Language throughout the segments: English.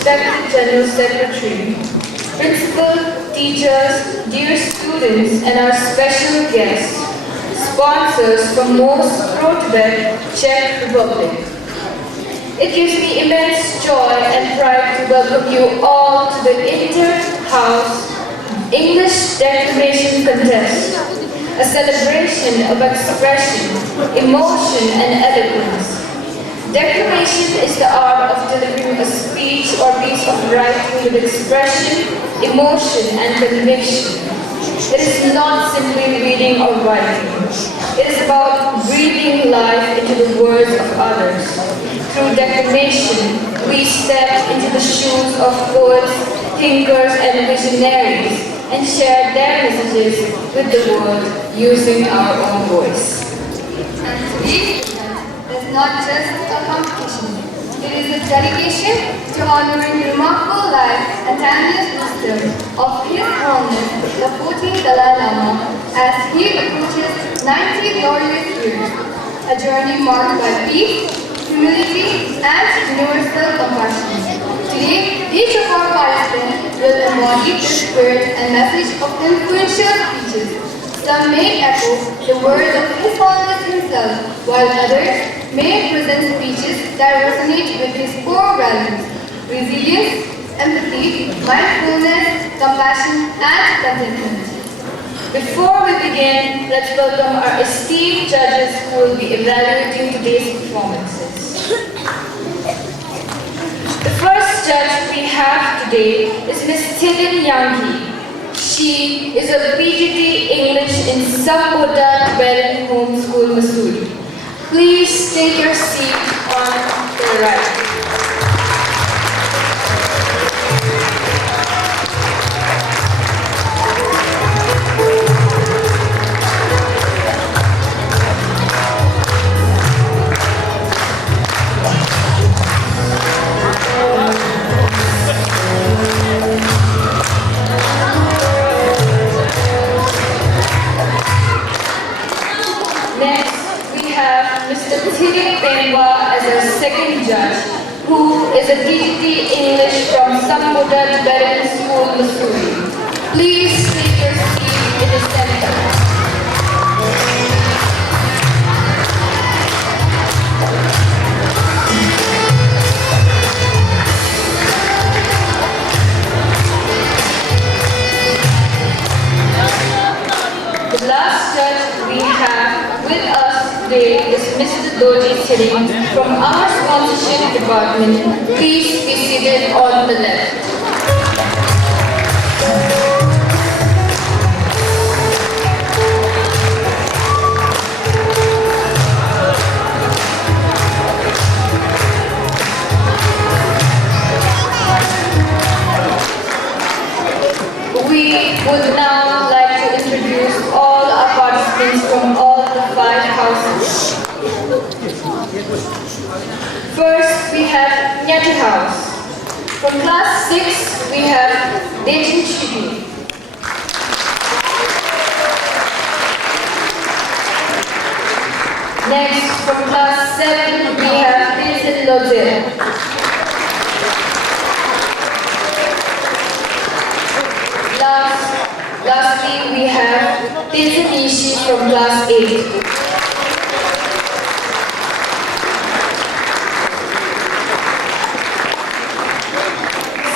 respected General Secretary, principal, teachers, dear students, and our special guests, sponsors from most pro-Tibet Czech Republic. It gives me immense joy and pride to welcome you all to the Inter-House English Declamation Contest, a celebration of expression, emotion, and eloquence. Declamation is the art of delivering a speech or piece of writing with expression, emotion, and conviction. It is not simply reading or writing. It is about breathing life into the words of others. Through declamation, we step into the shoes of poets, thinkers, and visionaries and share their messages with the world using our own voice. And today's is not just a competition. It is a dedication to honoring the remarkable life and timeless wisdom of His Holiness, the 14th Dalai Lama, as he approaches 90 glorious years, a journey marked by peace, humility, and universal compassion. Today, each of our participants will embody the spirit and message of influential speeches. Some may echo the words of His Holiness himself, while others may present speeches that resonate with his core values: resilience, empathy, mindfulness, compassion, and contentment. Before we begin, let's welcome our esteemed judges who will be evaluating today's performances. The first judge we have today is Ms. Tilin Yangi. She is a PGT English in Sambuddha Tibetan Home School, Missouri. Please take your seat on the right. As our second judge, who is a PGT English from Sambuddha Tibetan School, Missouri. Please take your seat in the center. The last judge we have with us today is Mr. Doji Thiring from our sponsorship department. Please be seated on the left. We would now like to introduce all our participants from all the 5 houses. First, we have Nyati House. From class 6, we have Dejin Shigi. Next, from class 7, we have Vincent Lozel. Lastly, we have Tenzin Nishi from class 8.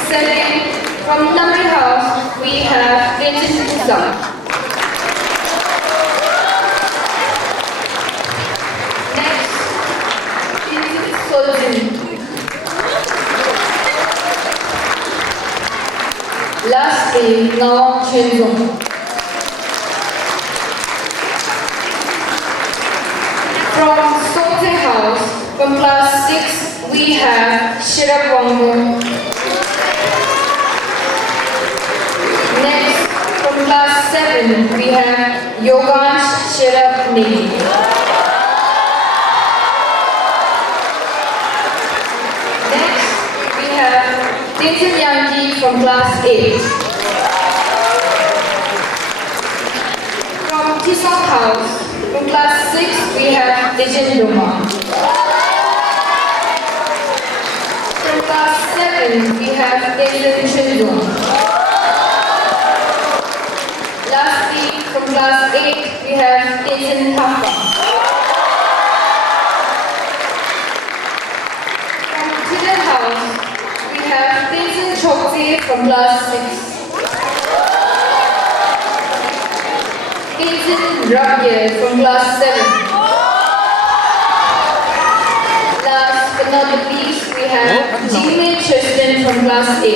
Second, from Namri House, we have Vincent Kusam. Next, Vincent Solzin. Lastly, Nawang Chenzong. From Songte House, from class 6, we have Shirap Wangmo. Next, from class 7, we have Yogansh Shirap Negi. Next, we have Tenzin Yangi from class 8. From Tisong House, from class 6, we have Dejin Duma. From class 7, we have Tenzin Children. Lastly, from class 8, we have Tenzin Hapa. From Children House, we have Tenzin Chokse from class 6. Tenzin Rabye from class 7. Last but not the least, we have Jimmy Tristan from class 8.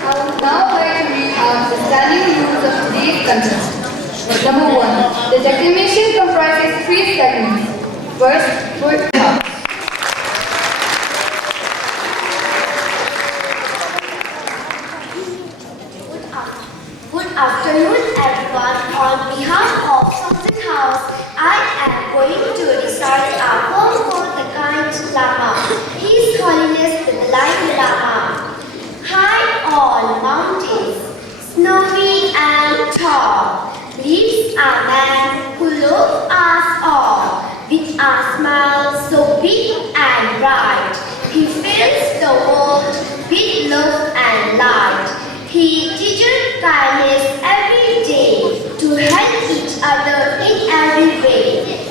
I would now like to read out the standing rules of today's contest. Number 1. The declamation comprises 3 segments. First, word count. Good afternoon, everyone. On behalf of Something House, I am going to recite our poem for the kind Lama, His Holiness the Dalai Lama. High on mountains, snowy and tall, lives a man who loves us all with a smile so big and bright. He fills the world with love and light. He teaches kindness every day to help each other in every way.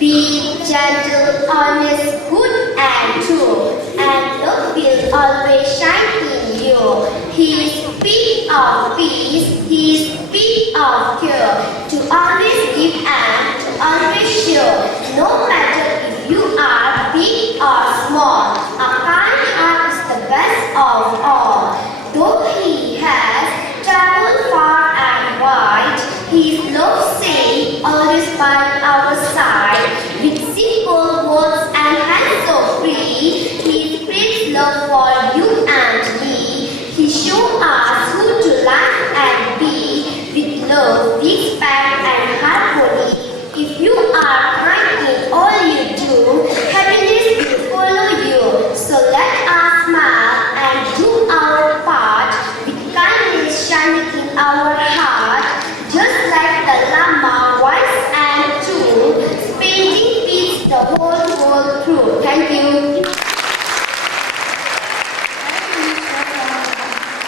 Be gentle, honest, good and true, and love will always shine in you. He speaks of peace, he speaks of cure, to always give and to always show. No matter if you are big or small, a kind heart is the best of all. Though he has traveled far and wide, his love stays always by our side. With simple words and hands so free, he spreads love for you and me. He shows us who to like and be, with love, respect and harmony. If you are kind in all you do, happiness will follow you. So let us smile and do our part, with kindness shining in our heart, just like the Lama, wise and true, spreading peace the whole world through. Thank you.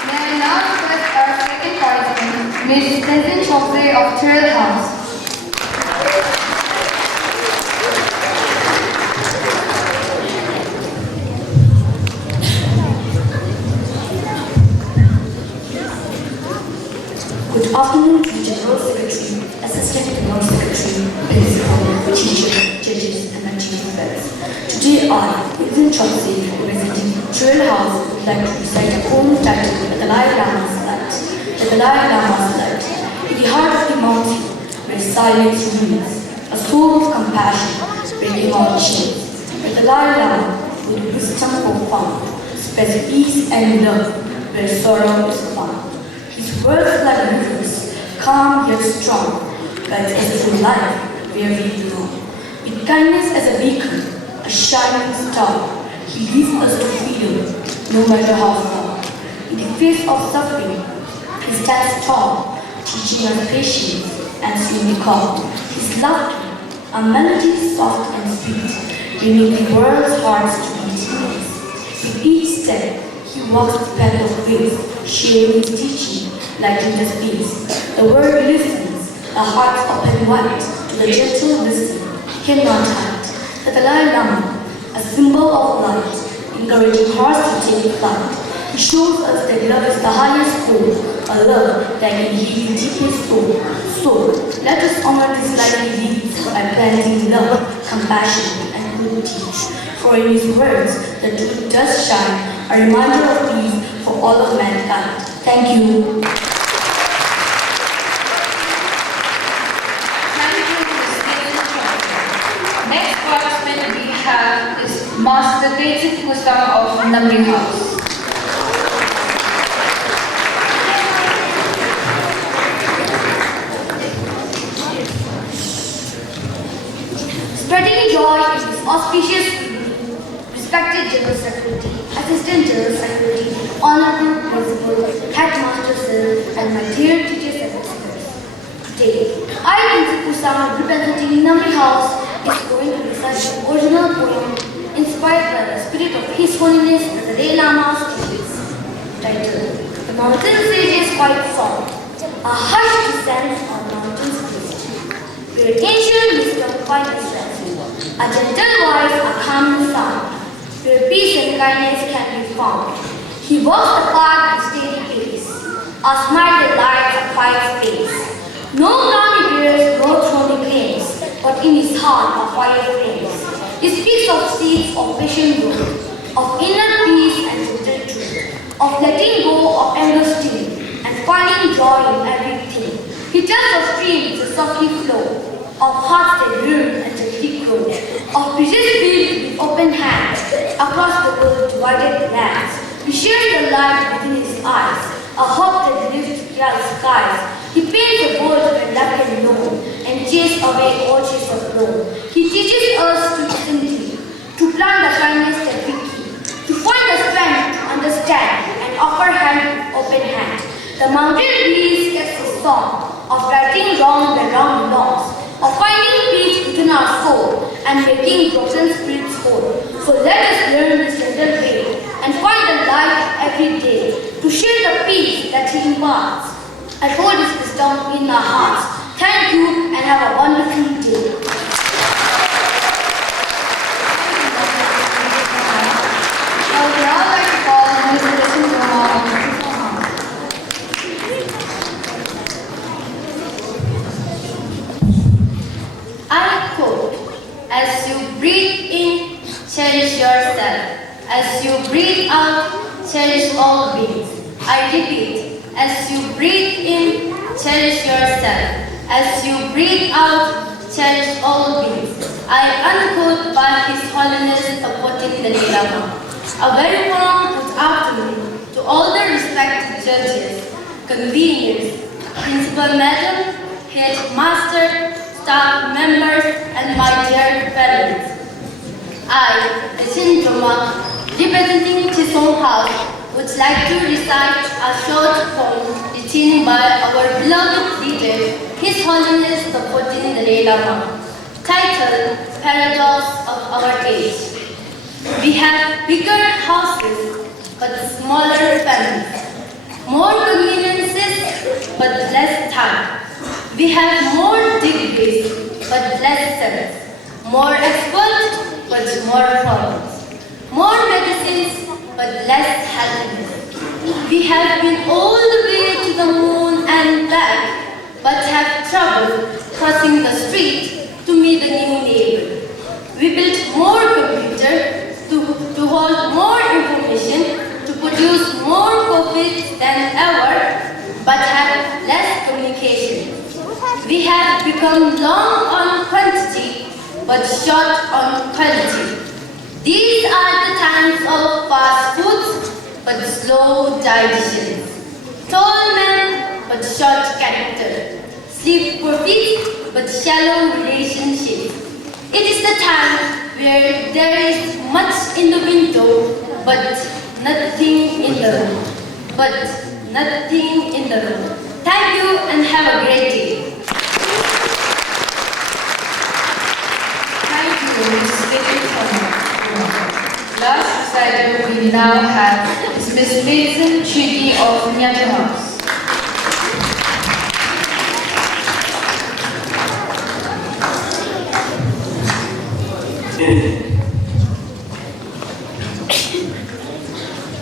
May I now request our second participant, Ms. Tenzin Chokse of Children House. Good afternoon to General Secretary, Assistant General Secretary, Principal, Teacher, Judges, and my chief friends. Today I, Tenzin Chokse, representing Children House, would like to recite a poem titled The Dalai Lama's Light. The Dalai Lama's Light. In the heart of the mountain, where silence reigns, a soul of compassion, breaking all chains. The Dalai Lama, with wisdom profound, spreads peace and love, where sorrow is found. His words like rivers, calm yet strong, guides us through life where we belong. With kindness as a beacon, a shining star, he leads us to freedom, no matter how far. In the face of suffering, he stands tall, teaching us patience and slowly calm. His laughter, a melody soft and sweet, bringing the world's hearts to beat. With each step, he walks the path of grace, sharing his teaching, lighting the space. The world listens, a heart open wide to the gentle wisdom, cannot hide. The Dalai Lama, a symbol of light, encouraging hearts to take flight. He shows us that love is the highest goal, a love that can heal the deepest soul. So, let us honor this lively deeds by planting love, compassion, and good deeds. For in his words, the truth does shine, a reminder of peace for all of mankind. Thank you. Next participant we have is Master Tenzin Kusama of Namri House. Spreading joy in this auspicious evening, respected General Secretary, Assistant General Secretary, Honorable Principal, Headmaster Sir, and my dear teachers and listeners. Today, I, Tenzin Kusama, representing Namri House, is going to recite the original poem inspired by the spirit of His Holiness the Dalai Lama's teachings. Title: The Mountain Sage's Quiet Song. A hush descends on mountains breast, where ancient wisdom finds rest. A gentle voice, a calming sound, where peace and kindness can be found. He walks the path with steady pace, a smile that lights a quiet space. No crown he bears, no throne he claims, but in his heart a fire flames. He speaks of seeds of patient growth, of inner peace and gentle truth, of letting go of anger steam, and finding joy in everything. He tells of streams that softly flow, of hearts that yearn and gently grow, of bridges built with open hands, across the world divided lands. He shares the light within his eyes, a hope that lifts to clear skies. He paints the world when love can know, and chases away all shades of gloom. He teaches us to listen deep, to plant the kindness that we keep, to find the strength to understand, and offer hand with open hand. The mountain breeze gets his song of righting wrong where wrong belongs, of finding peace within our soul, and making broken spirits whole. So let us learn this gentle way, and find the light every day, to share the peace that he imparts, and hold his wisdom in our hearts. Thank you, and have a wonderful day. I would now like to call on Ms. Listen Roma. I quote, "As you breathe in, cherish yourself. As you breathe out, cherish all beings." I repeat, as you breathe in, cherish yourself. As you breathe out, cherish all beings. I unquote by His Holiness the 14th Dalai Lama. A very warm good afternoon to all the respected judges, conveners, principal madam, headmaster, staff members, and my dear parents. I, Dechin Roma, representing Chisholm House, would like to recite a short poem written by our beloved leader, His Holiness the 14th Dalai Lama, titled Paradox of Our Age. We have bigger houses, but smaller families, more conveniences, but less time. We have more degrees, but less service, more experts, but more problems, more medicines, but less happiness. We have been all the way to the moon and back, but have trouble crossing the street to meet the new neighbor. We built more computers to hold more information, to produce more profits than ever, but have less communication. We have become long on quantity, but short on quality. These are the times of fast foods, but slow digestion. Tall men, but short character. Sleep for weeks, but shallow relationships. It is the time where there is much in the window, but nothing in the room. Thank you and have a great day. Thank you, Ms. Vicky. Last recital we now have is Ms. Mason Chidi of Nyata House.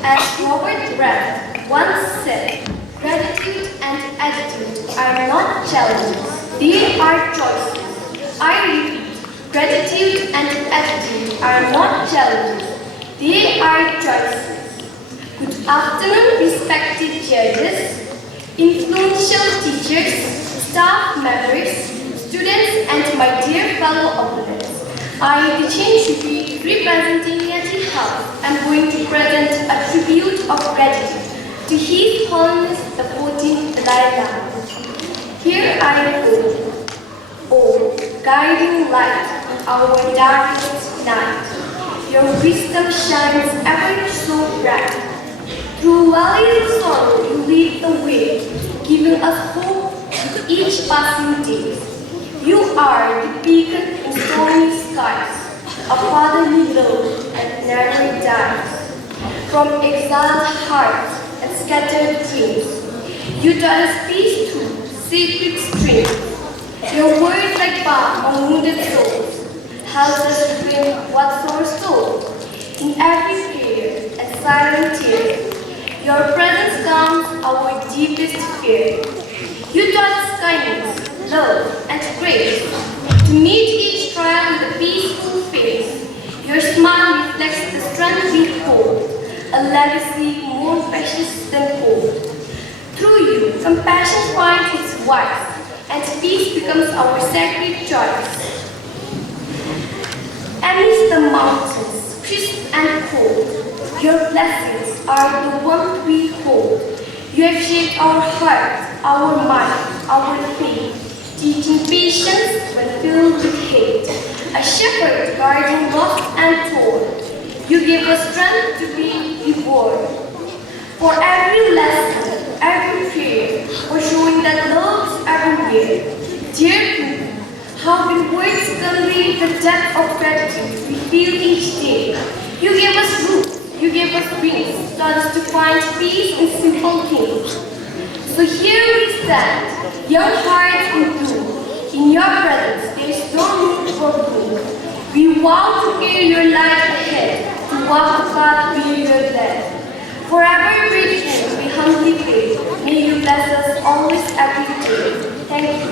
As Robert Brant once said, gratitude and attitude are not challenges, they are choices. I repeat, gratitude and attitude are not challenges, they are choices. Good afternoon, respected judges, influential teachers, staff members, students, and my dear fellow opponents. I, Dechin Shubi, representing Nyati House, am going to present a tribute of gratitude to His Holiness the 14th Dalai Lama. Here I go. Oh, guiding light in our darkest night, your wisdom shines ever so bright. Through valleys of sorrow you lead the way, giving us hope with each passing day. You are the beacon in stormy skies, a fatherly love and never dies. From exiled hearts and scattered dreams, you taught us peace through secret streams. Your words like balm on wounded souls helps us dream what's our soul. In every prayer and silent tear, your presence calms our deepest fear. You taught us kindness, love, and grace to meet each trial with a peaceful face. Your smile reflects the strength we hold, a legacy more precious than gold. Through you, compassion finds its voice, and peace becomes our sacred choice. Amidst the mountains, crisp and cold, your blessings are the warmth we hold. You have shaped our hearts, our mind, our faith, teaching patience when filled with hate. A shepherd guarding lost and torn, you gave us strength to be reborn. For every lesson, every prayer, for showing that love's everywhere. Dear people, how can words convey the depth of gratitude we feel each day? You gave us roots, you gave us wings, taught us to find peace in simple things. So here we stand, young hearts in bloom. In your presence, there is no room for gloom. We vow to carry your light ahead, to walk the path where you have led. Forever grateful, we humbly pray. May you bless us always every day. Thank you.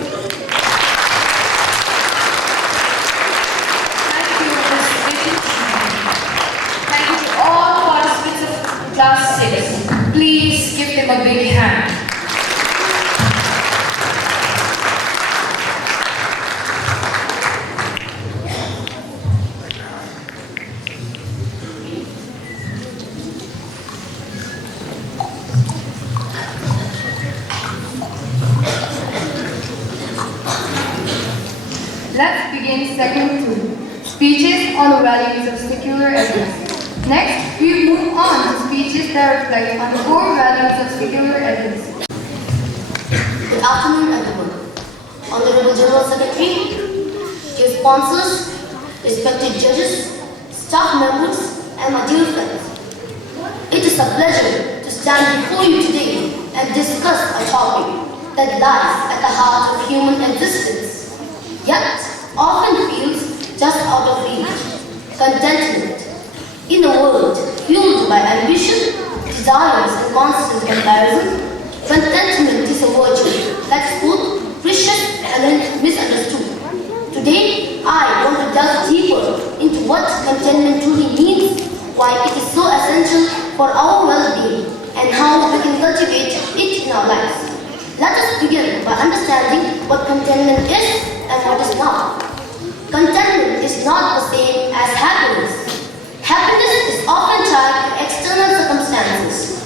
Thank you to all participants of Class 6. Please give them a big hand. Let's begin segment 2, speeches on the values of secular ethics. Next, we move on to speeches that reflect on the core values of secular ethics. Good afternoon, everyone. Honorable General Secretary, dear sponsors, respected judges, staff members, and my dear friends. It is a pleasure to stand before you today and discuss a topic that lies at the heart of human existence, yet often feels just out of reach: contentment. In a world fueled by ambition, desires, and constant comparison, contentment is a virtue that's both precious and misunderstood. Today, I want to delve deeper into what contentment truly means, why it is so essential for our well-being, and how we can cultivate it in our lives. Let us begin by understanding what contentment is and what is not. Contentment is not the same as happiness. Happiness is often tied to external circumstances.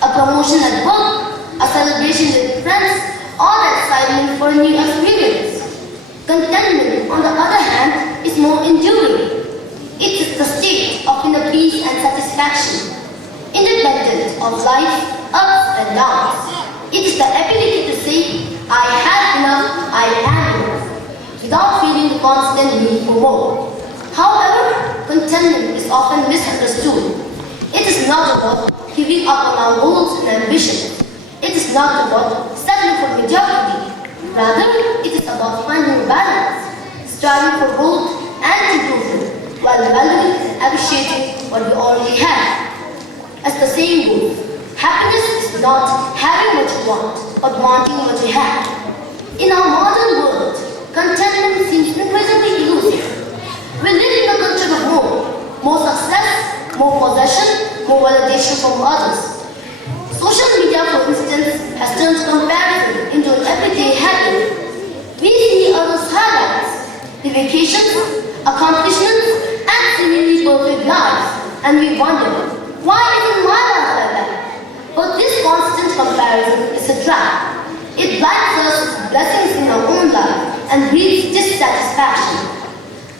A promotion at work, a celebration with friends, or excitement for a new experience. Contentment, on the other hand, is more enduring. It is the state of inner peace and satisfaction, independent of life's ups and downs. It is the ability to say, I have enough, I am enough, without feeling the constant need for more. However, contentment is often misunderstood. It is not about giving up on our goals and ambitions. It is not about settling for mediocrity. Rather, it is about finding balance, striving for growth and improvement, while valuing and appreciating what we already have. As the saying goes, happiness is not having what you want, but wanting what you have. In our modern world, contentment seems increasingly elusive. We live in a culture of more success, more possession, more validation from others. Social media, for instance, has turned comparison into an everyday habit. We see others' highlights, their vacations, accomplishments, and seemingly perfect lives, and we wonder, why isn't my life like that? But this constant comparison is a trap. It blinds us with blessings in our own life and breeds dissatisfaction.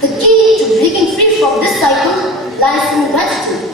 The key to breaking free from this cycle lies in gratitude.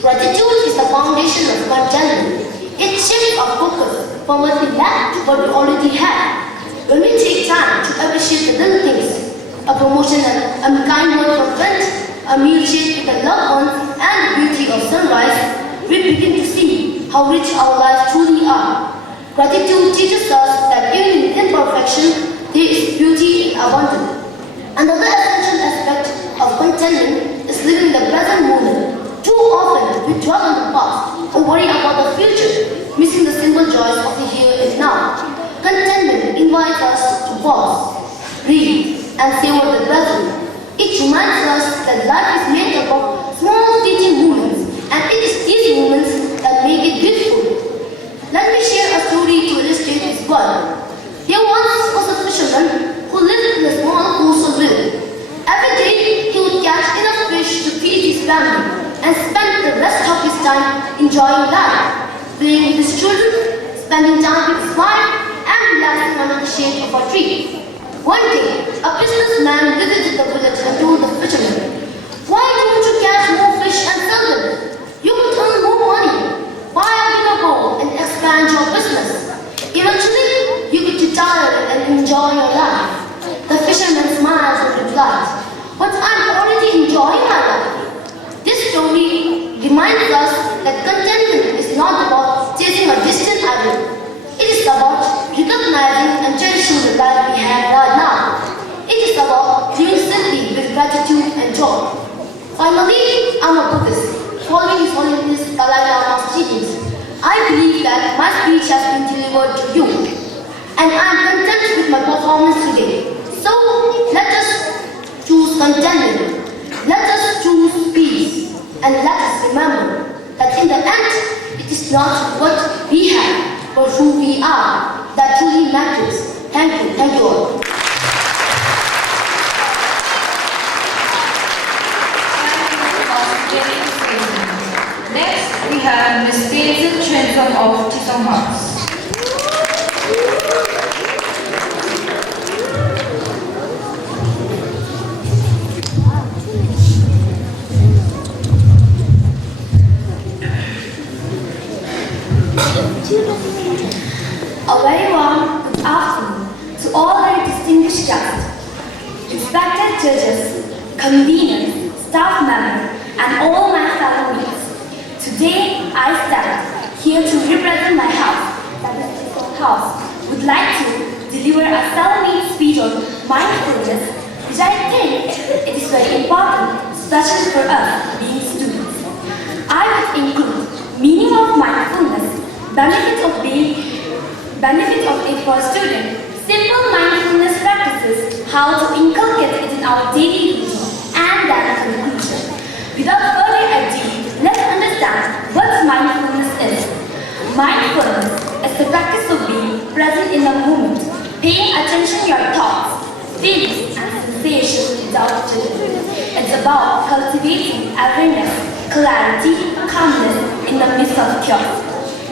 Gratitude is the foundation of contentment. It shifts our focus from what we lack to what we already have. When we take time to appreciate the little things, a promotion and a kind word from friends, a a meal shared with the loved ones, and the beauty of sunrise, we begin to see how rich our lives truly are. Gratitude teaches us that even in imperfection, there is beauty in abundance. Another essential aspect of contentment is living the present moment. Too often, we dwell on the past or worry about the future, missing the simple joys of the here and now. Contentment invites us to pause, breathe, and savor the present. It reminds us that life is made up of small fleeting moments, and it is these moments that make it beautiful. Let me share a story to illustrate this point. There once was a fisherman who lived in a small coastal village. Every day he would catch enough fish to feed his family and spend the rest of his time enjoying life, playing with his children, spending time with his wife, and relaxing under the shade of a tree. One day, a businessman visited the village and told the fisherman, "Why don't you catch more fish and sell them? You could earn more money. Buy a bigger boat and expand your business. Eventually, you could retire and enjoy your life." The fisherman smiled and replied, "But I'm already enjoying my life." This story reminds us that contentment is not about chasing a distant ideal. It is about recognizing and cherishing the life we have right now. It is about living simply with gratitude and joy. Finally, I'm a Buddhist, following His Holiness Dalai Lama's teachings. I believe that my speech has been delivered to you, and I am content with my performance today. So, let us choose contentment, let us choose peace, and let us remember that in the end, it is not what we have, but who we are that truly matters. Thank you all. Next, we have Ms. Paisal Chensom of Chisholm House. A very warm good afternoon to all very distinguished guests, respected judges, conveners, staff members, and all my fellow mates. Today, I stand here to represent my house, that is the house, would like to deliver a solemn speech on mindfulness, which I think it is very important, especially for us being students. I would include meaning of mindfulness, benefits of it for students, simple mindfulness practices, how to inculcate it in our daily routine, and then conclusion. Without further ado, let's understand what mindfulness is. Mindfulness is the practice of being present in the moment, paying attention to your thoughts, feelings, and sensations without judgment. It's about cultivating awareness, clarity, calmness in the midst of chaos.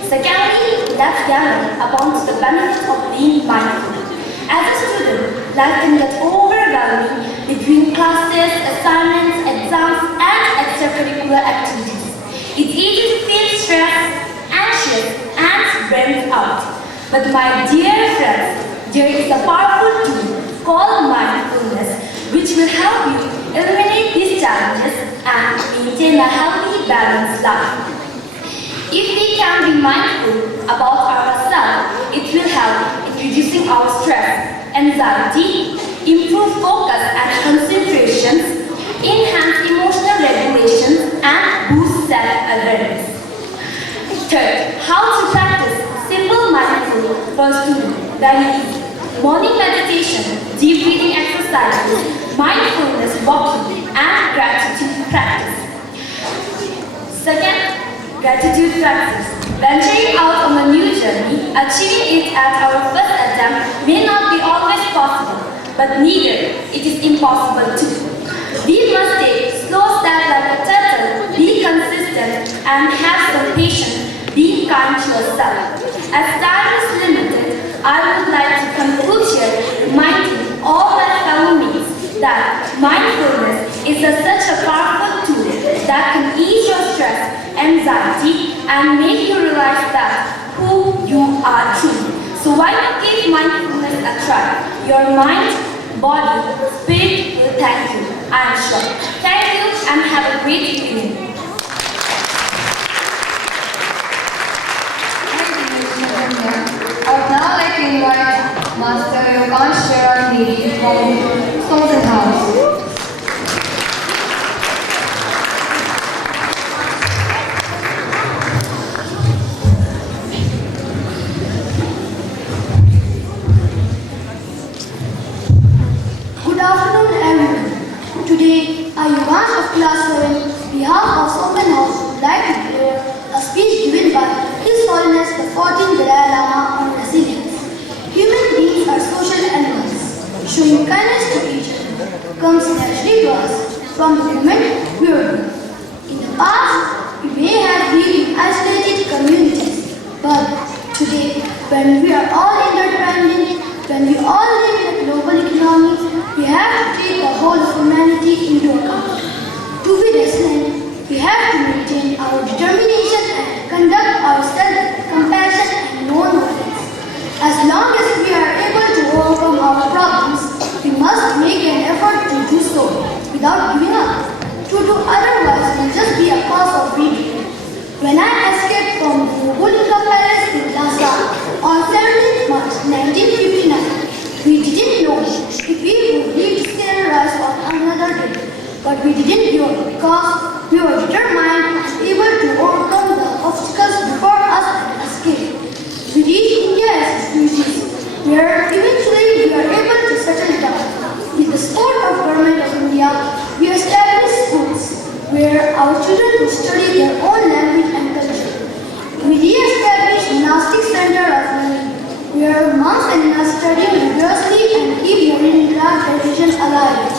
Secondly, let's gather about the benefits of being mindful. As a student, life can get overwhelming between classes, assignments, exams, and extracurricular activities. It's easy to feel stressed, anxious, and burnt out. But my dear friends, there is a powerful tool called mindfulness, which will help you eliminate these challenges and maintain a healthy, balanced life. If we can be mindful about ourselves, it will help in reducing our stress, anxiety, improve focus and concentration, enhance emotional regulation, and boost self-awareness. Third, how to practice simple mindfulness for students. Very easy. Morning meditation, deep breathing exercises, mindfulness walking, and gratitude practice. Second, gratitude practice. Venturing out on a new journey, achieving it at our first attempt may not be always possible, but neither it is impossible too. We must take slow steps like a turtle, be consistent, and have some patience, be kind to yourself. As time is limited, I would like to conclude here reminding all my fellow mates that mindfulness is such a powerful tool that can ease your stress, anxiety, and make you realize that who you are truly. So why not give mindfulness a try? Your mind, body, spirit will thank you. I am sure. Thank you and have a great evening. I would now like to invite Master Yogan Sharon Devi from Thompson House. Good afternoon, everyone. Today, I, Yuvash of Class 7, behalf of Somen House, would like to deliver a speech given by His Holiness the 14th Dalai Lama on resilience. Human beings are social animals. Showing kindness to each other comes naturally to us from the moment we are born. In the past, we may have been in isolated communities, but today, when we are all interdependent, when we all live in a global economy, we have to take the whole of humanity into account. To be resilient, we have to maintain our determination and conduct ourselves with compassion and non-violence. As long as we are able to overcome our problems, we must make an effort to do so without giving up. To do otherwise will just be a cause of regret. When I escaped from the Bulika Palace in Lhasa on 17th March 1959, we didn't know if we would reach still rise on another day. But we didn't give up because we were determined and able to overcome the obstacles before us and escape. We reached India as refugees, where eventually we were able to settle down. With the support of Government of India, we established schools where our children could study their own language and culture. We re-established monastic center of learning, where monks and nuns study rigorously and keep the Indian tradition alive.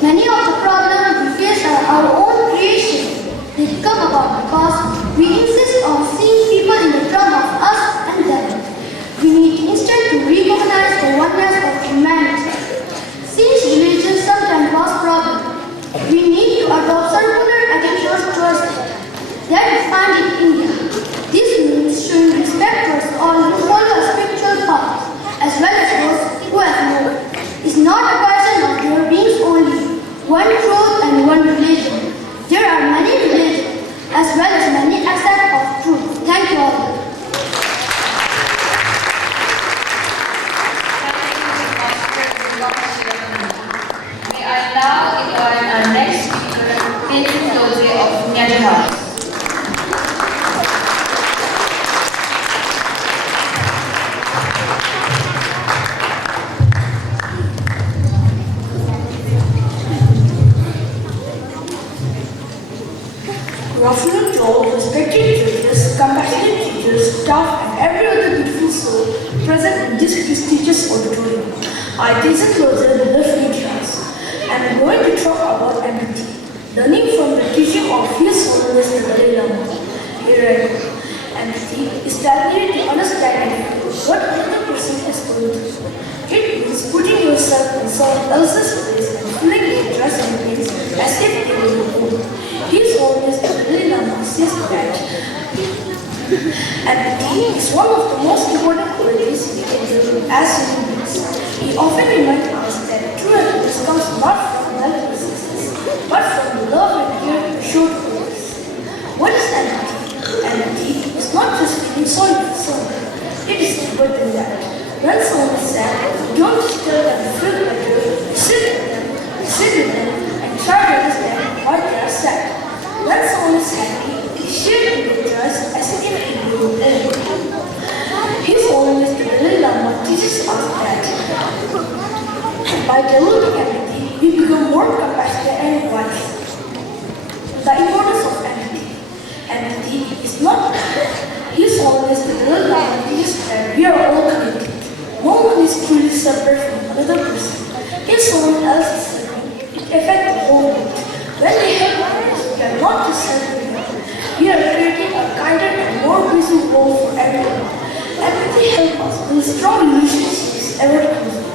Many of the problems we face are our own creation. They come about because we insist on seeing people in the term of us and them. We need instead to recognize the oneness of humanity. Since religion sometimes cause problems, we need to adopt circular attitudes towards it. That we find in India. This means showing respect towards all who follow a spiritual path, as well as those who have no. It's not a question of there being only one truth and one religion. There are many religions, as well as many aspects of truth. Thank you all. May I now invite our next speaker, Vincent Jose of Nyati House. Good afternoon to all respected judges, compassionate teachers, staff, and every other beautiful soul present in this prestigious auditorium. I, Jason Closer, the Refugee House, and I'm going to talk about empathy, learning from the teaching of His Holiness the Dalai Lama. Here, empathy is the ability to understand what another person is going through. It means putting yourself in someone else's place and feeling the interest and pain as if they were your own. His Holiness the Dalai Lama says that empathy is one of the most important qualities we can develop as human beings. He often reminds us that true happiness comes not from material success, but from the love and care we show to others. What is empathy? Empathy is not just feeling sorry for someone. It is deeper than that. When someone is sad, don't just tell them to feel better, sit with them, and try to understand why they are sad. When someone is happy, share in their joys as if they were everything. His Holiness the Dalai Lama teaches us that by developing empathy, we become more compassionate and wise. The importance of empathy. Empathy is not His Holiness the Dalai Lama teaches that we are all connected. No one is truly separate from another person. If someone else is suffering, it affects the whole world. When we help others, we are not just helping them. We are creating a kinder and more peaceful world for everyone. Empathy helps us build strong relationships ever closer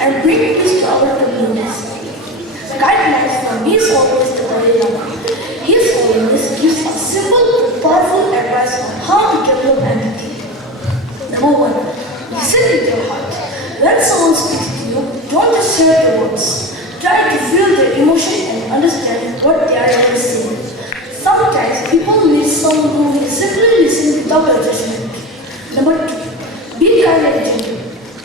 and bring peace to our communities. Guidelines from His Holiness the Dalai Lama. His Holiness gives us simple, powerful advice on how to develop empathy. Number 1. Listen with your heart. When someone speaks to you, don't just hear the words. Try to feel their emotion and understand what they are really saying. Sometimes people need someone who will simply listen without a judgment. Number 2. Be kind and gentle.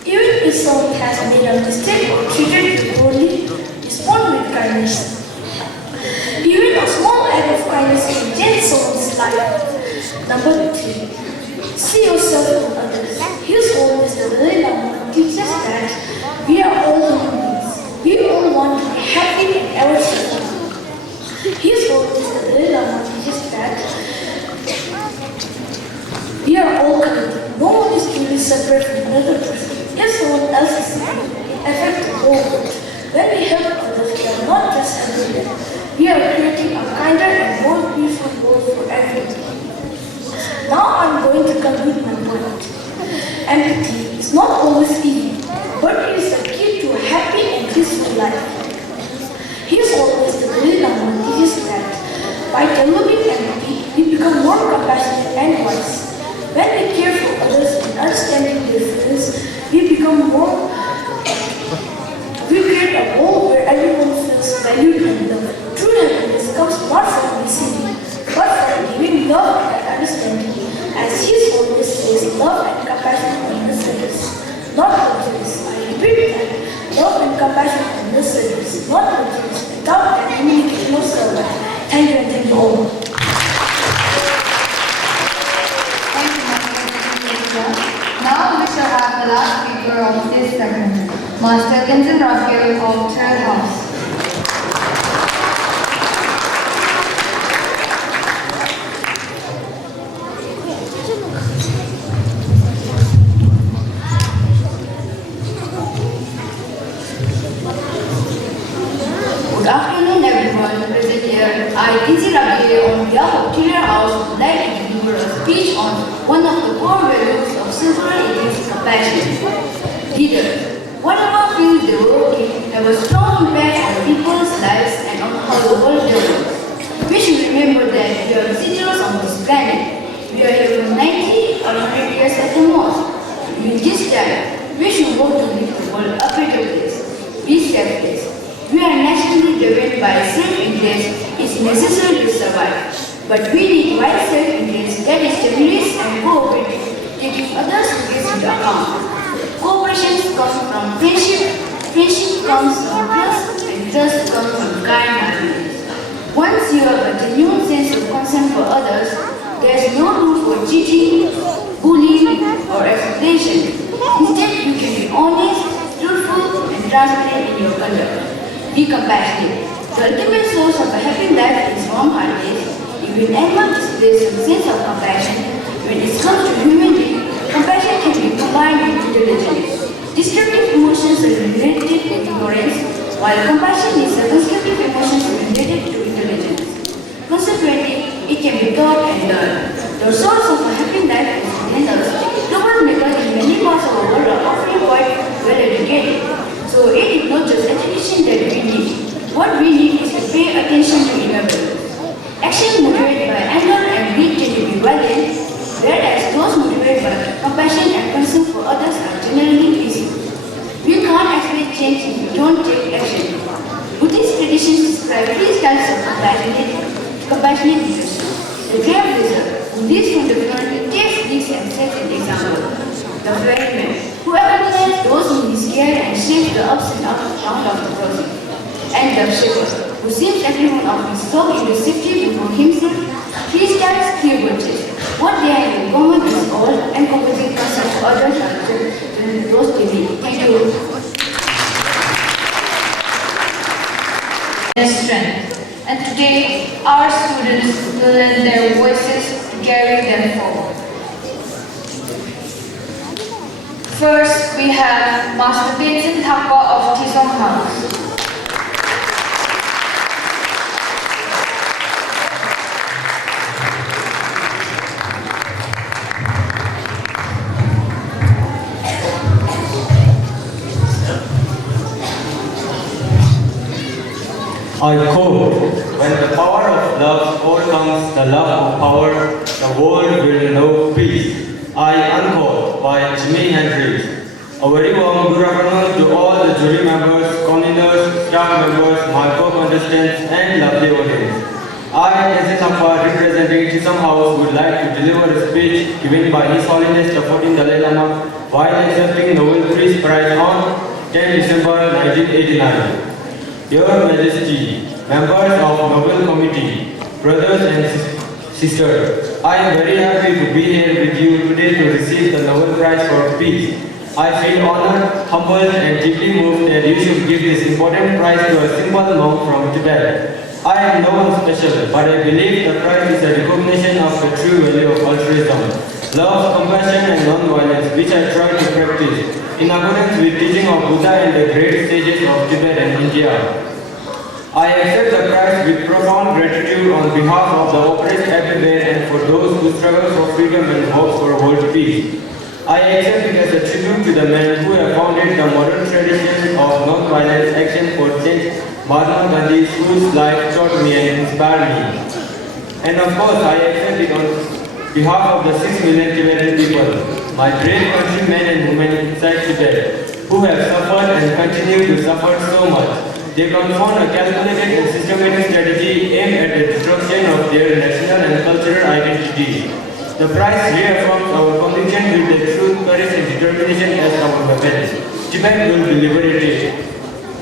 Even if someone has made a mistake or treated you poorly, respond with kindness. Even a small act of kindness can change someone's life. Number 3. See yourself in others. His Holiness the Dalai Lama teaches that we are all human beings. We all want to be happy and ever successful. His Holiness the Dalai Lama teaches that we are all connected. No one is truly separate from another person. If someone else is suffering, it affects the whole world. When we help others, we are not just helping them. We are creating a kinder and more peaceful world for everyone. Now I am going to conclude my point. Empathy is not always easy, but it is the key to a happy and peaceful life. His Holiness the Dalai Lama teaches that by developing empathy, we become more compassionate and wise. When we care for others and understanding their feelings, we create a world where everyone feels valued and loved. True happiness comes not from receiving, but from giving love and understanding. As His Holiness says, love and compassion are the service, not luxuries. I repeat that, love and compassion are the service, not luxuries. Without that, communication of survive. Thank you and thank you all. Thank you, Master. Now we shall have the last speaker of this segment, Master Vincent Raphael of Third House. Good afternoon, everyone present here. I, Vincent Raphael, on behalf of Third House, would like to deliver a speech on one of the core values of civil is compassion. Leaders, whatever field they work in, have a strong impact on people's lives and on how the world develops. We should remember that we are visitors on this planet. We are here for 90 or 100 years at the most. During this time, we should work to make the world a better place. Be selfless. We are naturally driven by self-interest. It's necessary to survive. But we need wise self-interest that stimulates and cooperates, taking others' needs into account. Cooperation comes from friendship, friendship comes from trust, and trust comes from kind happiness. Once you have a genuine sense of concern for others, there is no room for cheating, bullying, or exploitation. Instead, you can be honest, truthful, and transparent in your conduct. Be compassionate. The ultimate source of a happy life is warm-heartedness. If an animal displays some sense of compassion, when it comes to human beings, compassion can be combined with intelligence. Destructive emotions are related to ignorance, while compassion is a constructive emotion related to intelligence. Consequently, it can be taught and learned. The source of a happy life is within us. Global makers in many parts of the world are often quite well educated. So it is not just education that we need. What we need is to pay attention to inner values. Action motivated by anger and greed tend to be violent, whereas those motivated by compassion and concern for others are generally peaceful. We can't expect change if we don't take action. Buddhist traditions describe three styles of compassionate leadership. The grave digger, who leads from the front, takes risks and sets an example. The ferryman, who accompanies those in his care and shapes the ups and downs of the process. And the shepherd, who sees everyone of his flock into safety before himself. Three styles, three virtues. What they have in common is all encompassing concern for others and those they meet. Thank you. Their strength. And today, our students will lend their voices to carry them forward. First, we have Master Vincent Thapa of Tisong House. I quote, when the power of love overcomes the love of power, the world will know peace. I unquote by Jimi Hendrix. A very warm good afternoon to all the jury members, conveners, staff staff members, my co-contestants, and lovely audience. I, as a Sapa representing Chisholm House, would like to deliver a speech given by His Holiness the 14th Dalai Lama while accepting Nobel Peace Prize on 10 December 1989. Your Majesty, members of Nobel Committee, brothers and sisters, I am very happy to be here with you today to receive the Nobel Prize for Peace. I feel honored, humbled, and deeply moved that you should give this important prize to a simple monk from Tibet. I am no one special, but I believe the prize is a recognition of the true value of altruism, love, compassion, and non-violence, which I try to practice in accordance with teaching of Buddha and the great sages of Tibet and India. I accept the prize with profound gratitude on behalf of the oppressed everywhere and for those who struggle for freedom and hope for world peace. I accept it as a tribute to the men who have founded the modern tradition of non-violent action for change, Mahatma Gandhi, whose life taught me and inspired me. And of course, I accept it on behalf of the 6 million Tibetan people, my brave countrymen and women inside Tibet, who have suffered and continue to suffer so much. They confound a calculated and systematic strategy aimed at the destruction of their national and cultural identity. The prize reaffirms our conviction with the truth, courage, and determination as our weapons. Tibet will be liberated.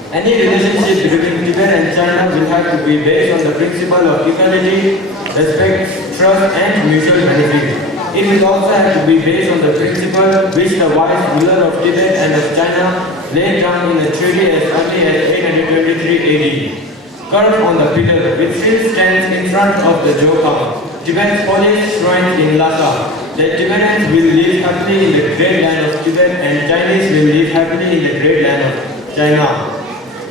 Any relationship between Tibet and China will have to be based on the principle of equality, respect, trust, and mutual benefit. It will also have to be based on the principle which the wise ruler of Tibet and of China laid down in a treaty as early as 823 AD. Carved on the pillar, which still stands in front of the Jokam, Tibet's holiest shrine in Lhasa, that Tibetans will live happily in the great land of Tibet and Chinese will live happily in the great land of China.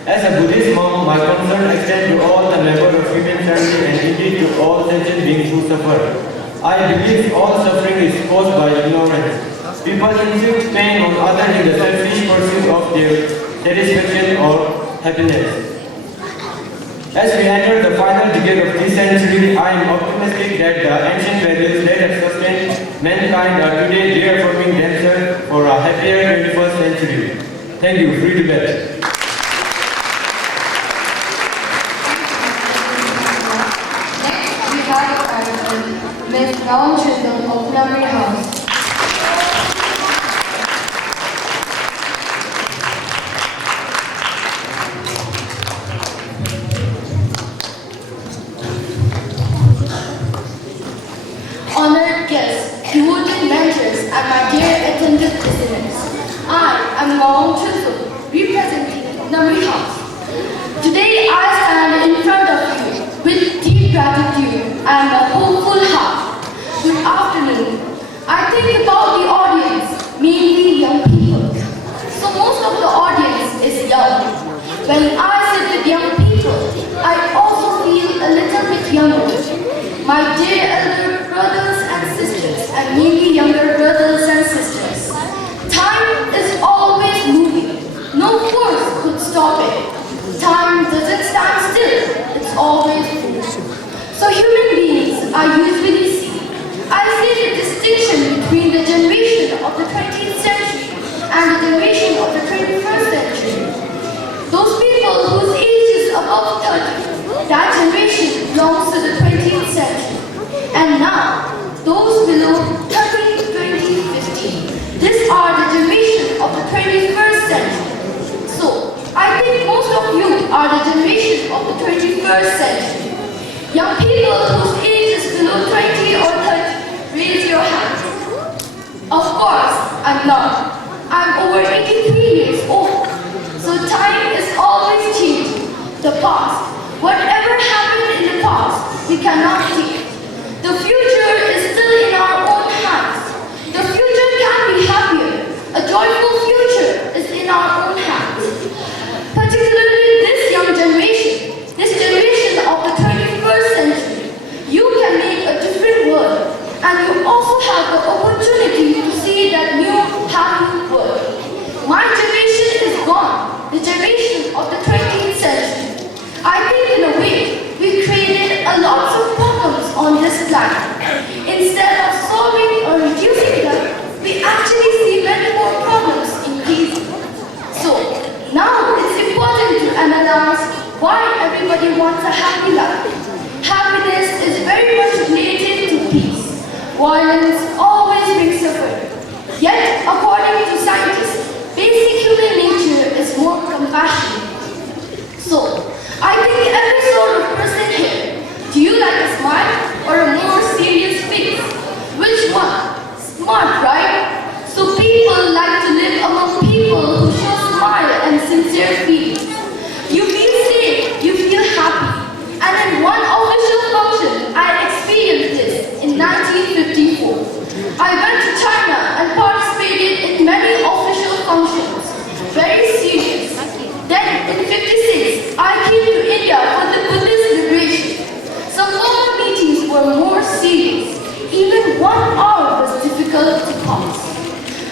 As a Buddhist monk, my concern extends to all the members of human family and indeed to all sentient beings who suffer. I believe all suffering is caused by ignorance. People inflict pain on others in the selfish pursuit of their satisfaction or happiness. As we enter the final decade of this century, I am optimistic that the ancient values that have sustained mankind are today reaffirming themselves for a happier 21st century. Thank you. Free Tibet. Next, we have a character, Ms. Brown Chisholm of Memory House. Honored guests, devoted mentors, and my dear attendant listeners, I am Mom Chisholm, representing Memory House. Today I stand in front of you with deep gratitude and a hopeful heart. Good afternoon. I think about the audience, mainly young people. So most of the audience is young. When I sit with young people, I also feel a little bit younger. My dear elder brothers and sisters, and mainly younger brothers and sisters, time is always moving. No force could stop it. Time doesn't stand still, it's always moving. So human beings are usually seen. I see the distinction between the generation of the 20th century and the generation of the 21st century. Those people whose age is above 30, that generation belongs to the 20th century. And now, those below 30, 20, 15, these are the generation of the 21st century. So, I think most of you are the generation of the 21st century. Young people whose age is below 20 or 30, raise your hands. Of course, I'm not. I'm over 83 years old. So time is always changing. The past, whatever happened in the past, we cannot take it. The future is still in our own hands. The future can be happier. A joyful future is in our own hands. Particularly this young generation, this generation of the 21st century, you can make a different world. And you also have the opportunity to see that new, happy world. My generation is gone, the generation of the 20th century. I think in a way, we created a lot of problems on this planet. Instead of solving or reducing them, we actually see many more problems increasing. So, now it's important to analyze why everybody wants a happy life. Happiness is very much related to peace. Violence always brings suffering. Yet, according to scientists, basic human nature is more compassionate. So, I think every sort of person here, do you like a smile or a more serious face? Which one? Smart, right? So people like to live among people who show smile and sincere feelings. You feel safe, you feel happy. And in one official function, I experienced this in 1954. I went to China and participated in many official functions. Very serious. Then in 56, I came to India for the Buddhist liberation. Some formal meetings were more serious. Even 1 hour was difficult to pass.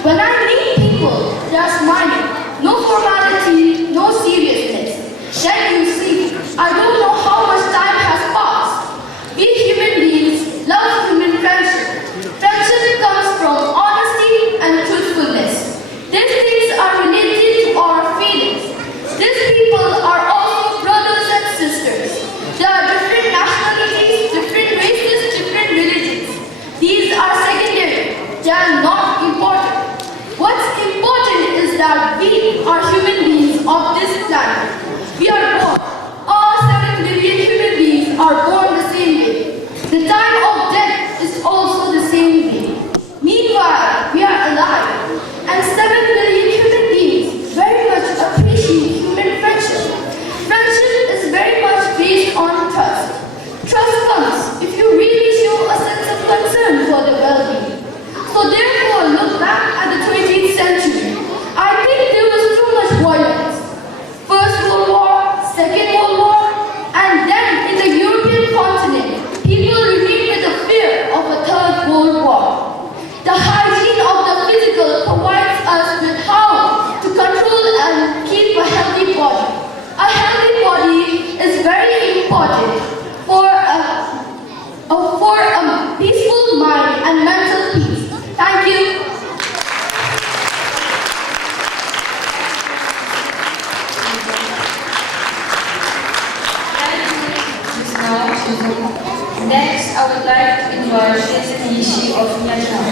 When I meet people, they are smiling. No formality, no seriousness. Then you see, I don't know how much time has passed. We human beings love human friendship. Friendship comes from honesty and truthfulness. These things are related to our feelings. These people are also brothers and sisters. There are different nationalities, different races, different religions. These are secondary. They are not important. What's important is that we are human beings of this planet. We are born. All 7 billion human beings are born the same way. The time of death is also the same way. Meanwhile, we are alive. And 7 billion human beings very much appreciate human friendship. Friendship is very much based on trust. Trust comes if you really show a sense of concern for the well-being. So therefore, look back at the 20th century. I think there was too much violence. First World War, Second World War, and then in the European continent, people remained with the fear of a Third World War. The hygiene of the physical provides us with how to control and keep a healthy body. A healthy body is very important for a peaceful mind and mental peace. Thank you. Next, I would like to invite Ms. Nishi of Myanmar.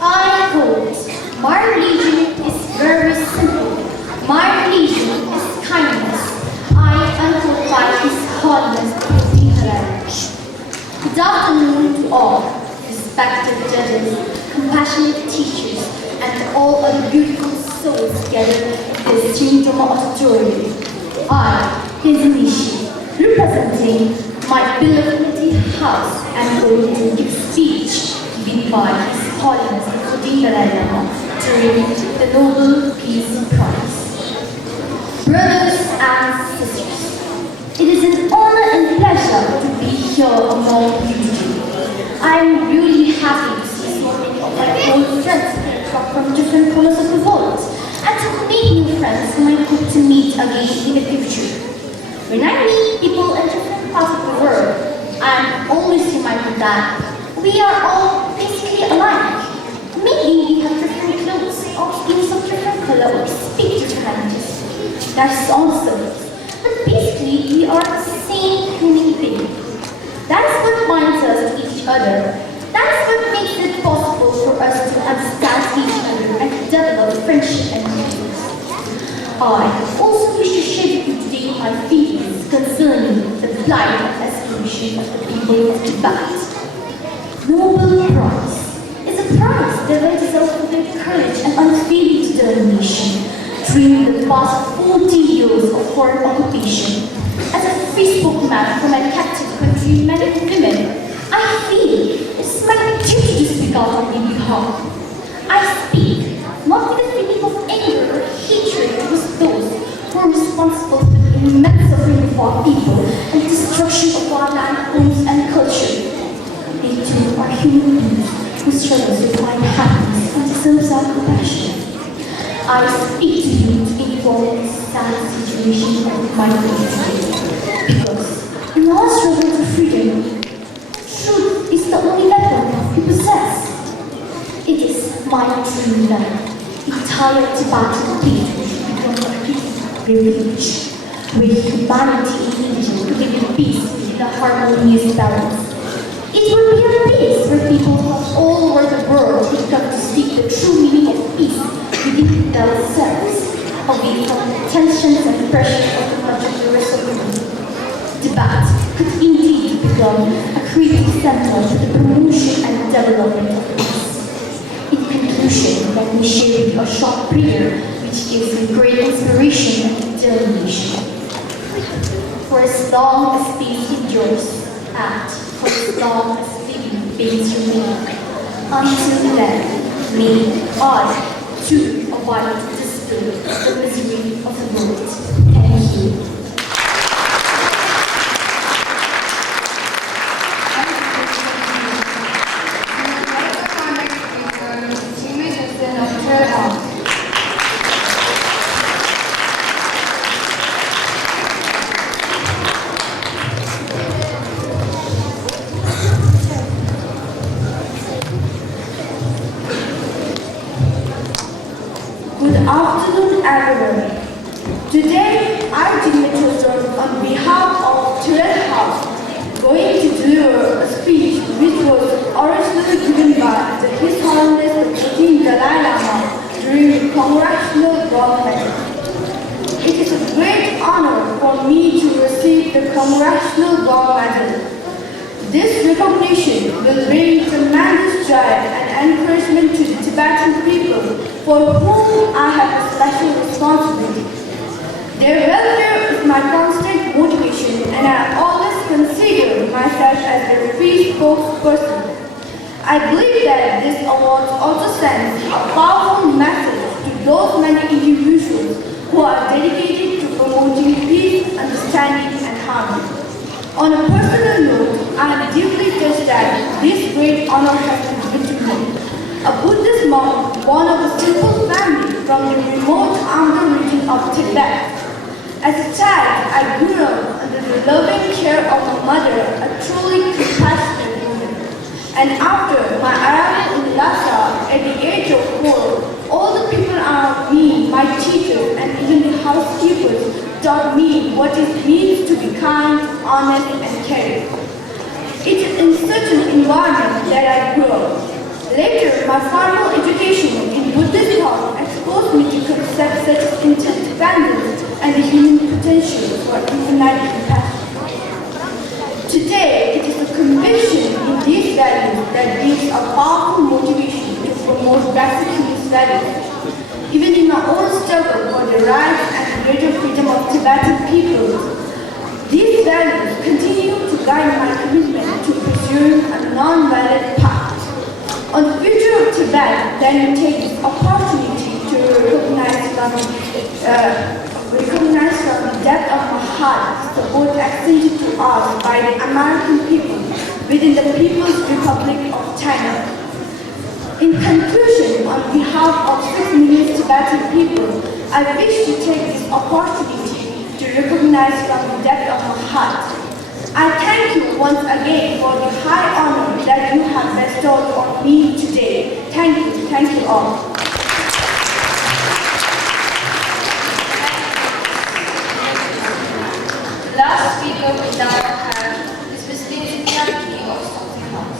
I quote, my religion is very simple. My religion is kindness. I amplify His Holiness the Dalai. Good afternoon to all, respected judges, compassionate teachers, and all other beautiful souls gathered in this Chindama auditorium. I, His Nishi, representing my beloved native house, am going to give speech given by His Holiness the Dalai Lama during the Nobel Peace Prize. Brothers and sisters, it is an honor and pleasure to be here among you today. I am really happy to see so many of my old friends from different corners of the world and to meet new friends whom I hope to meet again in the future. When I meet people in different parts of the world, I am always reminded that we are all basically alike. Maybe we have different clothes or skins of different color or speak different languages. That's awesome. But basically, we are the same human being. That's what binds us to each other. That's what makes it possible for us to understand each other and to develop friendship and feelings. I also wish to share with you today my feelings concerning the plight and aspiration of the people of Tibet. Nobel Prize is a prize that lends itself to their courage and unfailing determination during the past 40 years of foreign occupation. As a free spokesman for my captive country, men and women, I feel it's my duty to speak out on their behalf. I speak not with a feeling of anger or hatred towards those who are responsible for the immense suffering of our people and destruction of our land, homes, and culture. They too are human beings who struggle to find happiness and deserves our compassion. I speak to you to inform the sad situation of my country, because in our struggle for freedom entire Tibetan people become a peaceful refuge, where humanity and religion could live in peace in a harmonious balance. It would be a place where people from all over the world would come to seek the true meaning of peace within themselves, away from the tensions and pressures of the materialism of the world. Tibet could indeed become a creative center for the promotion and development of peace. In conclusion, let me share with you a short prayer which gives me great inspiration and determination. For as long as peace endures, act. For as long as living beings remain. Until then, may I, too, avoid to dispel the misery of the world. Thank you. Good afternoon, everyone. Today, I, Declamation, on behalf of Dalai House, going to deliver a speech which was originally given by His Holiness the 14th Dalai Lama during the Congressional Gold Medal. It is a great honor for me to receive the Congressional Gold Medal. This recognition will bring tremendous joy and encouragement to the Tibetan people, for whom I have a special responsibility. Their welfare is my constant motivation, and I always consider myself as their peace spokesperson. I believe that this award also sends a powerful message to those many individuals who are dedicated to promoting peace, understanding, and harmony. On a personal note, I am deeply touched that this great honor has been given to me. A Buddhist monk born of a simple family from the remote Amdo region of Tibet. As a child, I grew up under the loving care of my mother, a truly compassionate woman. And after my arrival in Lhasa at the age of 4, all the people around me, my teachers, and even the housekeepers taught me what it means to be kind, honest, and caring. It is in such an environment that I grew up. Later, my formal education in Buddhist thought exposed me to concepts such as interdependence and the human potential for infinite compassion. Today, it is a conviction in these values that gives a powerful motivation to promote basic human values. Even in my own struggle for the rights and greater freedom of Tibetan people, these values continue to guide my commitment to pursue a non-violent path. On the future of Tibet, let me take this opportunity to recognize from the depth of my heart the support extended to us by the American people within the People's Republic of China. In conclusion, on behalf of 6 million Tibetan people, I wish to take this opportunity to recognize from the depth of my heart. I thank you once again for the high honor that you have bestowed on me today. Thank you all. The last speaker we now have is Ms. Declamation of Something House.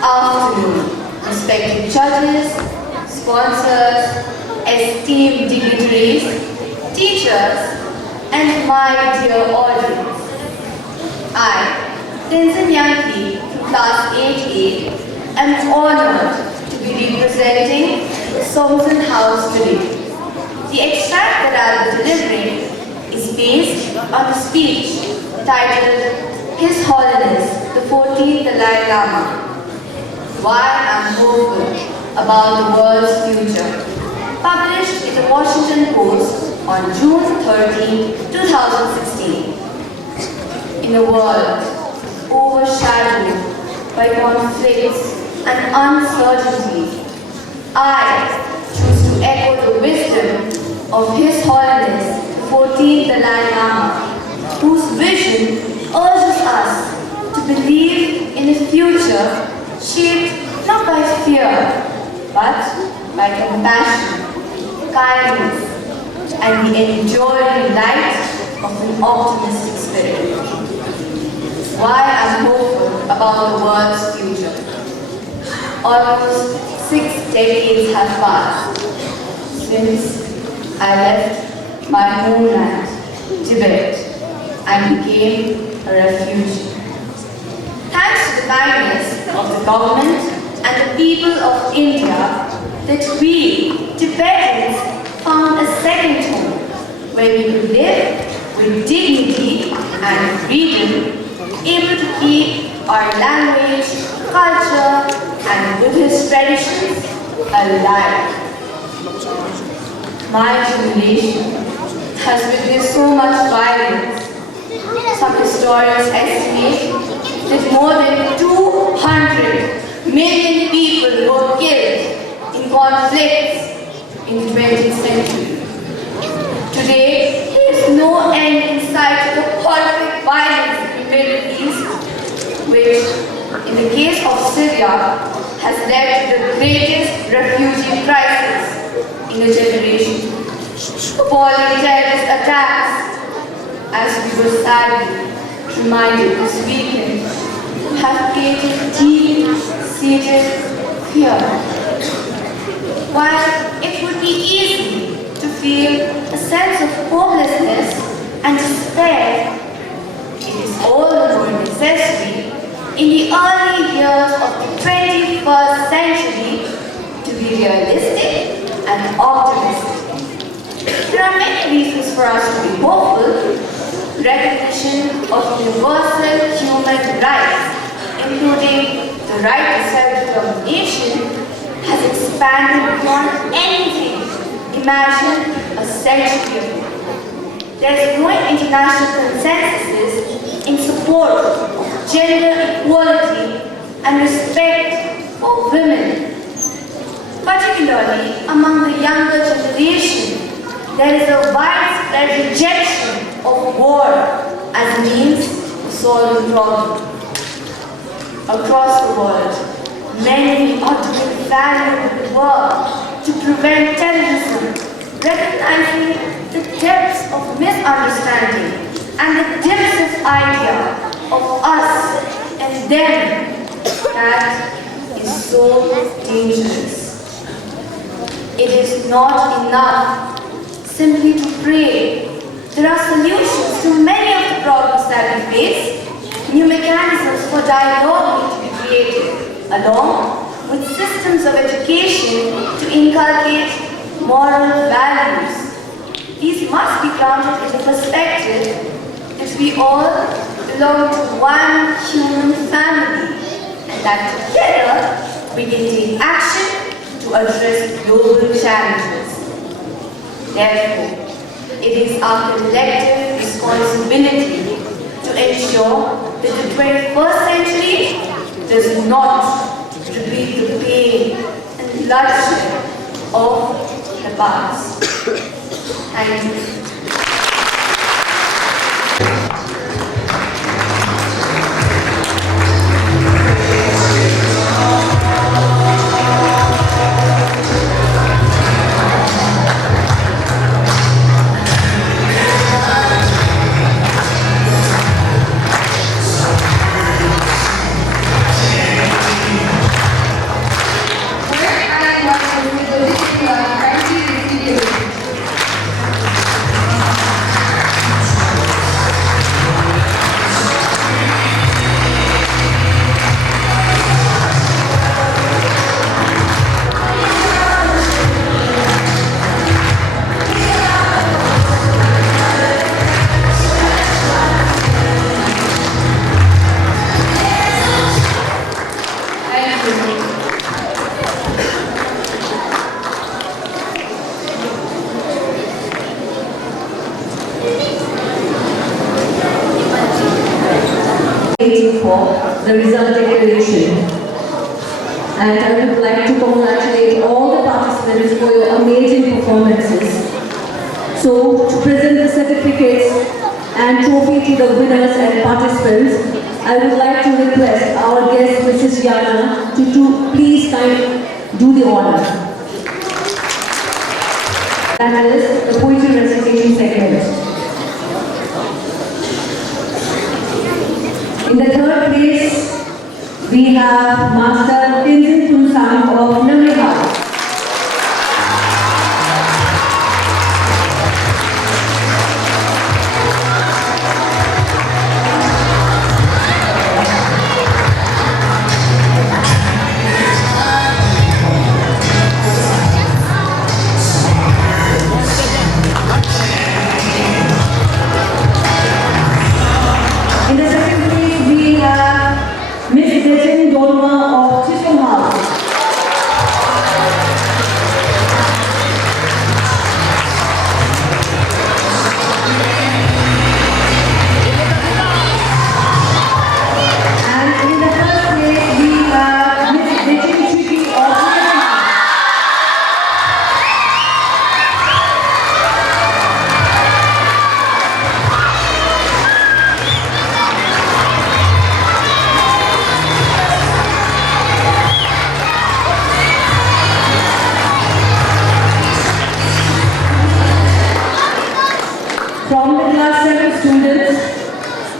Afternoon, respected judges, sponsors, esteemed dignitaries, teachers, and my dear audience. I, Tenzin Yankee, from Class 8A, am honored to be representing Somson House today. The extract that I will be delivering is based on a speech titled His Holiness the 14th Dalai Lama, Why I'm Hopeful About the World's Future, published in the Washington Post on June 13, 2016. In a world overshadowed by conflicts and uncertainty, I choose to echo the wisdom of His Holiness the 14th Dalai Lama, whose vision urges us to believe in a future shaped not by fear, but by compassion, kindness, and the enduring light of an optimistic spirit. Why I'm hopeful about the world's future. Almost 6 decades have passed since I left my homeland, Tibet, and became a refugee. Thanks to the kindness of the government and the people of India, that we, Tibetans, found a second home where we could live with dignity and freedom, able to keep our language, culture, and Buddhist traditions alive. My generation has witnessed so much violence. Some historians estimate that more than 200 million people were killed in conflicts in the 20th century. Today, there is no end in sight to the horrific violence in the Middle East, which, in the case of Syria, has led to the greatest refugee crisis in a generation. Appalling terrorist attacks, as we were sadly reminded this weekend, have created deep-seated fear. While it would be easy to feel a sense of hopelessness and despair, it is all the more necessary in the early years of the 21st century to be realistic and optimistic. There are many reasons for us to be hopeful. Recognition of universal human rights, including the right to self-determination, has expanded beyond anything imagined a century ago. There is growing international consensus in support of gender equality and respect for women. Particularly among the younger generation, there is a widespread rejection of war as a means of solving problems. Across the world, many are doing valuable work to prevent terrorism, recognizing the depths of misunderstanding and the divisive idea of us and them that is so dangerous. It is not enough simply to pray. There are solutions to many of the problems that we face, new mechanisms for dialogue need to be created, along with systems of education to inculcate moral values. These must be grounded in the perspective that we all belong to one human family, and that together we can take action to address global challenges. Therefore, it is our collective responsibility to ensure that the 21st century does not repeat the pain and bloodshed of the past. Thank you. For the result declaration, and I would like to congratulate all the participants for your amazing performances. So, to present the certificates and trophy to the winners and participants, I would like to request our guest, Mrs. Yana, to please do the honor. That is the poetry recitation segment. In the third place, we have Master Tenzin Punsang of Namihal. In the second place, we have Miss Dejen Dolma of Chisholm House. And in the first place, we have Miss Dejen Chiki of Chisholm House. From the class 7 students,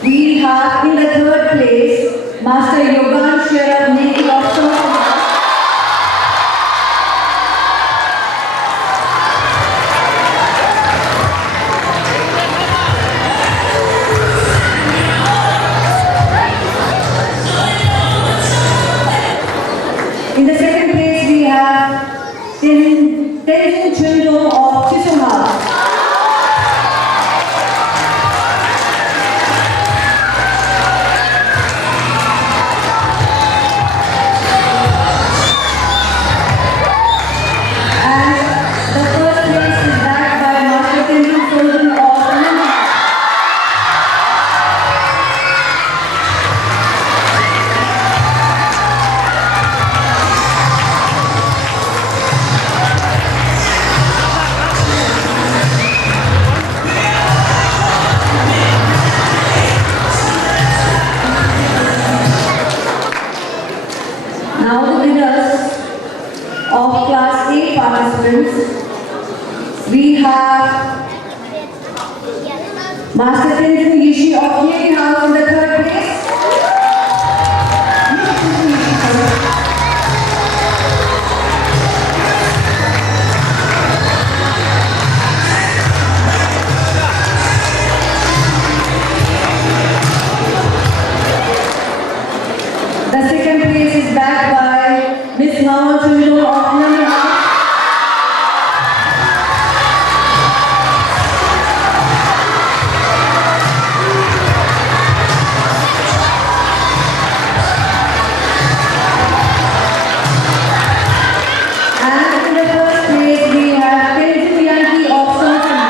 we have in the third place, Master Yogan Sherab Neki of Soham. In the second place, we have Tenzin Chundong of Chisholm House. Now the winners of class 8 participants, we have Master Tenzin Yishi of Yeti House in the third place. The second place is backed by Miss Mama Chundo of Namihal. And in the first place we have Tenzin Yanki of Soham.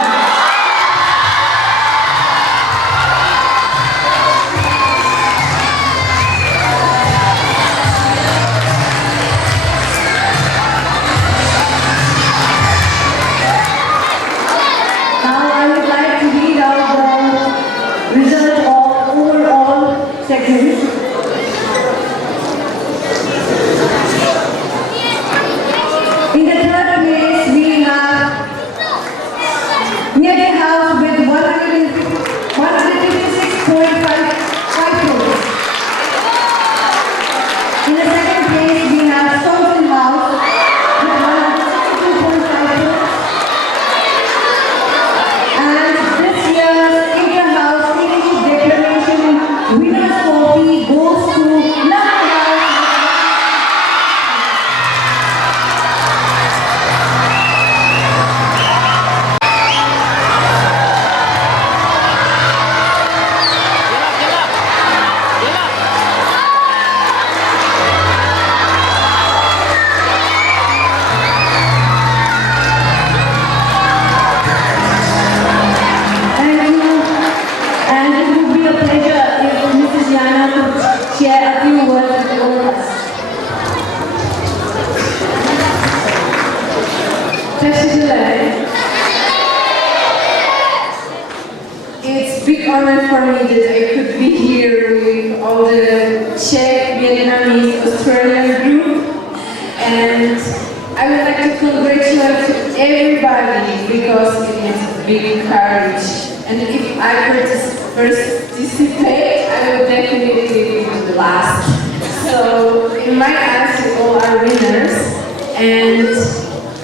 Now I would like to read out the result of overall segments. In the third place, we have Nyeti House with 156.5 crores. In the second place, we have Soham House with 162.5 crores. And this year's inter-house English Declamation winner's trophy goes to Lama House. Thank you. And it would be a pleasure if Mrs. Yana could share of the Czech Vietnamese Australian group, and I would like to congratulate everybody because it is big courage. And if I were to participate, I would definitely be the last. So in my eyes, you all are winners, and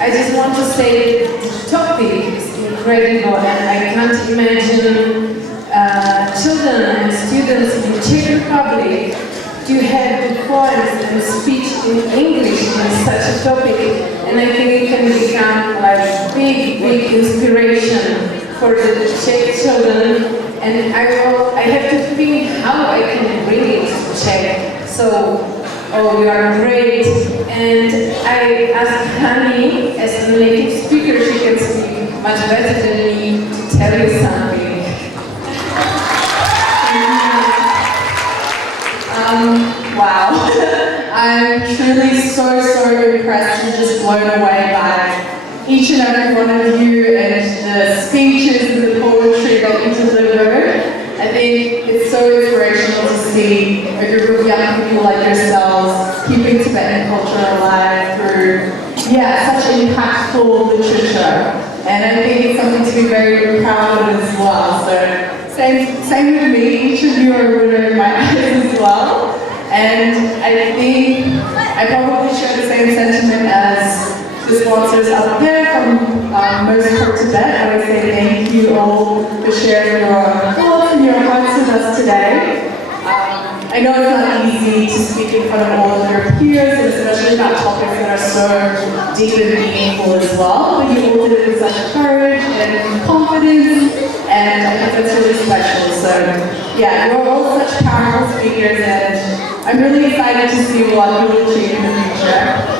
I just want to say the topic is incredible, and I can't imagine children and students in the Czech Republic to have the poems and speech in English in such a topic, and I think it can become like big inspiration for the Czech children. And I have to think how I can bring it to Czech. So, oh, you are great. And I asked Hani, as a native speaker, she can speak much better than me, to tell you something. Wow. I'm truly so impressed and just blown away by each and every one of you and the speeches and the poetry that you delivered. I think it's so inspirational to see a group of young people like yourselves keeping Tibetan culture alive through, such impactful literature. And I think it's something to be very proud of as well. So same with me, each of you are a winner in my eyes as well. And I think I probably share the same sentiment as the sponsors out there from Most for Tibet. I would say thank you all for sharing your thoughts and your hearts with us today. I know it's not easy to speak in front of all of your peers, and especially about topics that are so deep and meaningful as well, but you all did it with such courage and confidence, and I think that's really special. So you're all such powerful speakers, and I'm really excited to see what you will achieve in the future.